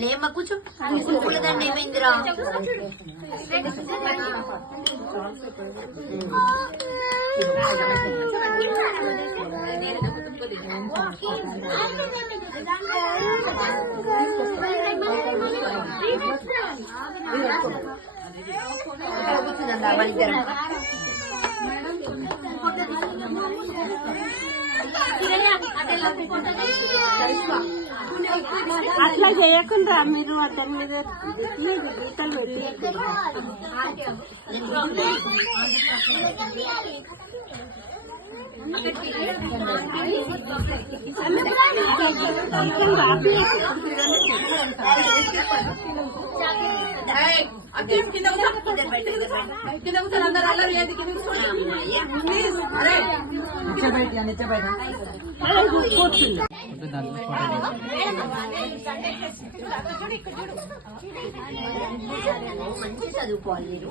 లేమ్మా కూర్చో పూలదండ ఏమైందిరా ఇక్కడ కూర్చుందా మన ఇద్దరం అట్లా చేయకుండా మీరు అతని మీద గీతలు పెట్టి కింద కింద కూర్చొని అందరూ అల్లరి చేయదు. కింద కూర్చోండి. మంచి చదువుకోవాలి మీరు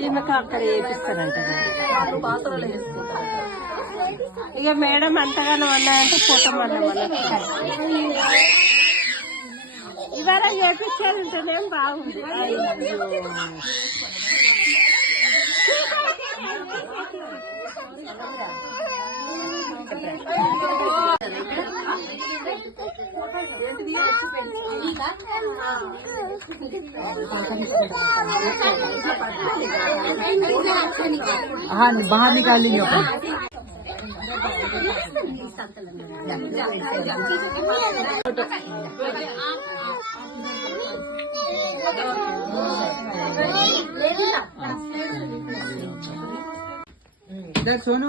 ఈమెకు అక్కడ వేపిస్తారంట ఇక మేడం అంతగానో అన్నాయంటే ఫోటో ఇవాళ చేపించేది ఉంటేనేం బాగుంది. हाँ बाहर निकाल निकालेंगे अपन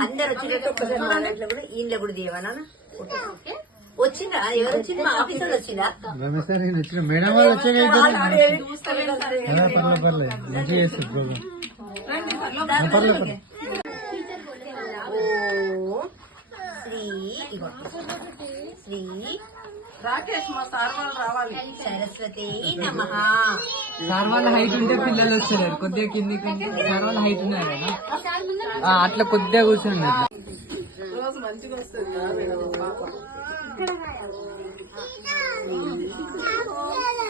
అందరు వచ్చినట్టు కూడా ఈయనలో కూడా తీయవనా వచ్చిందా? ఎవరు వచ్చింది? మా ఆఫీస్ వాళ్ళు వచ్చిందా? ఈయన మేడం వాళ్ళు శ్రీ ఇగో. శ్రీ రాకేష్ మా సార్ వాళ్ళు రావాలి. సరస్వతి నమ. సార్ వాళ్ళ హైట్ ఉంటే పిల్లలు వస్తలేరు. కొద్దిగా కిందికి ఉంటే సార్ వాళ్ళ హైట్ ఉన్నారు కదా. ఆ, అట్లా కొద్దిగా కూర్చోండి అట్లా. రోజు మంచిగా వస్తుంది కదా మేడం పాప సరస్వతి నమ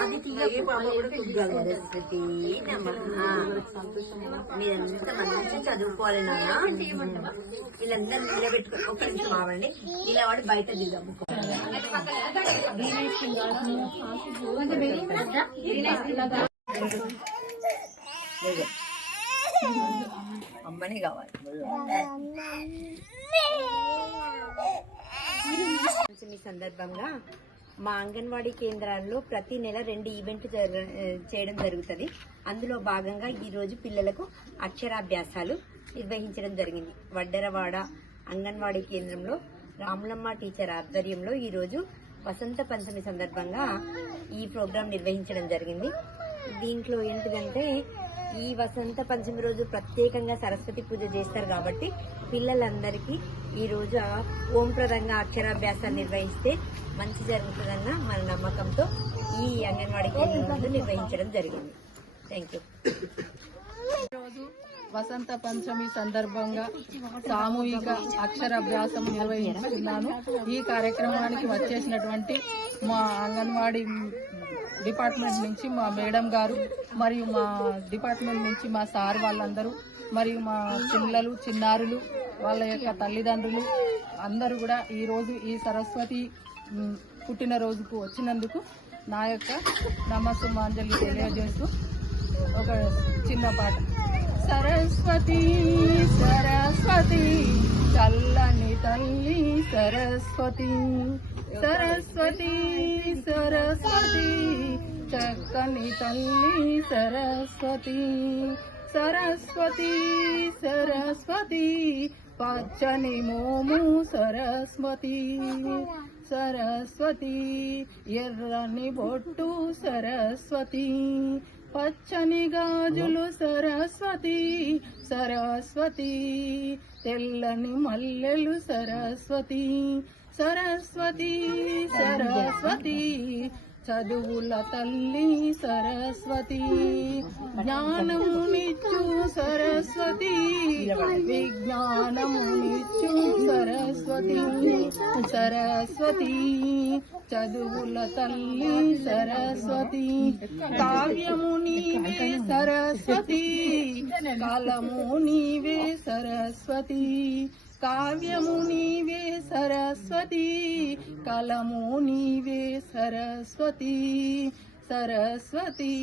మీరంతా మంచి చదువుకోవాలి నాన్న. వీళ్ళందరూ నిలబెట్టుకో ఒక్క నిమిషం ఆవండి ఇలా వాడు బయట దిగాము అమ్మనే కావాలి. సందర్భంగా మా అంగన్వాడీ కేంద్రాల్లో ప్రతి నెల రెండు ఈవెంట్ జరగ- చేయడం జరుగుతుంది. అందులో భాగంగా ఈరోజు పిల్లలకు అక్షరాభ్యాసాలు నిర్వహించడం జరిగింది. వడ్డరవాడ అంగన్వాడీ కేంద్రంలో రాములమ్మ టీచర్ ఆధ్వర్యంలో ఈరోజు వసంత పంచమి సందర్భంగా ఈ ప్రోగ్రాం నిర్వహించడం జరిగింది. దీంట్లో ఏంటిదంటే ఈ వసంత పంచమి రోజు ప్రత్యేకంగా సరస్వతి పూజ చేస్తారు కాబట్టి పిల్లలందరికీ ఈ రోజు ఓంప్రదంగా అక్షరాభ్యాసాన్ని నిర్వహిస్తే మంచి జరుగుతుందన్న మన నమ్మకంతో ఈ అంగన్వాడీ నిర్వహించడం జరిగింది. థ్యాంక్ యూ రోజు వసంత పంచమి సందర్భంగా సామూహిక అక్షరాభ్యాసం నిర్వహిస్తున్నాను. ఈ కార్యక్రమానికి వచ్చేసినటువంటి మా అంగన్వాడీ డిపార్ట్మెంట్ నుంచి మా మేడం గారు మరియు మా డిపార్ట్మెంట్ నుంచి మా సార్ వాళ్ళందరూ మరియు మా పిల్లలు చిన్నారులు వాళ్ళ యొక్క తల్లిదండ్రులు అందరూ కూడా ఈరోజు ఈ సరస్వతి పుట్టినరోజుకు వచ్చినందుకు నా యొక్క నమస్సుమాంజలి తెలియజేస్తూ ఒక చిన్న పాట. సరస్వతి సరస్వతి చల్లని తల్లి సరస్వతి సరస్వతి సరస్వతి చక్కని తల్లి సరస్వతి సరస్వతి సరస్వతి పచ్చని మోము సరస్వతి సరస్వతి ఎర్రని బొట్టు సరస్వతి పచ్చని గాజులు సరస్వతి సరస్వతి తెల్లని మల్లెలు సరస్వతి సరస్వతి సరస్వతి చదువుల తల్లి సరస్వతి జ్ఞానము సరస్వతి సరస్వతి చదువుల తల్లి సరస్వతి కావ్యము నీవే సరస్వతి కాలము నీవే సరస్వతి కావ్యము నీవే సరస్వతి కలము నీవే సరస్వతి సరస్వతి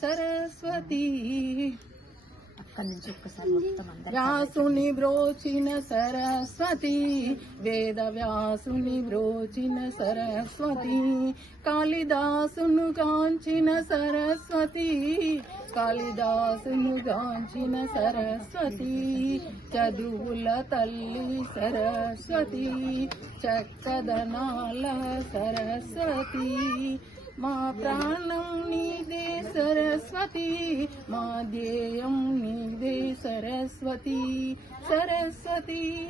సరస్వతి అక్కడి నుంచి ఒక్కసారి మొత్తం అందరూ వ్యాసుని బ్రోచిన సరస్వతి వేద వ్యాసుని బ్రోచిన సరస్వతి కాళిదాసును కాంచిన సరస్వతి కాళిదాసును గాంచిన సరస్వతి చదువుల తల్లి సరస్వతి చక్కదనాల సరస్వతి మా ధ్యేయం నీదే సరస్వతి. సరస్వతి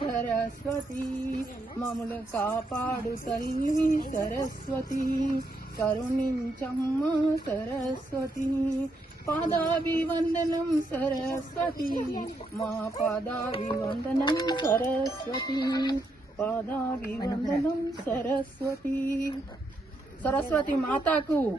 సరస్వతి మమ్మల్ని కాపాడు తల్లి సరస్వతి. కరుణించమ్మ సరస్వతి పాదాభివందనం సరస్వతి. మా పాదాభివందనం సరస్వతి పాదాభివందనం సరస్వతి. సరస్వతి మాతాకు.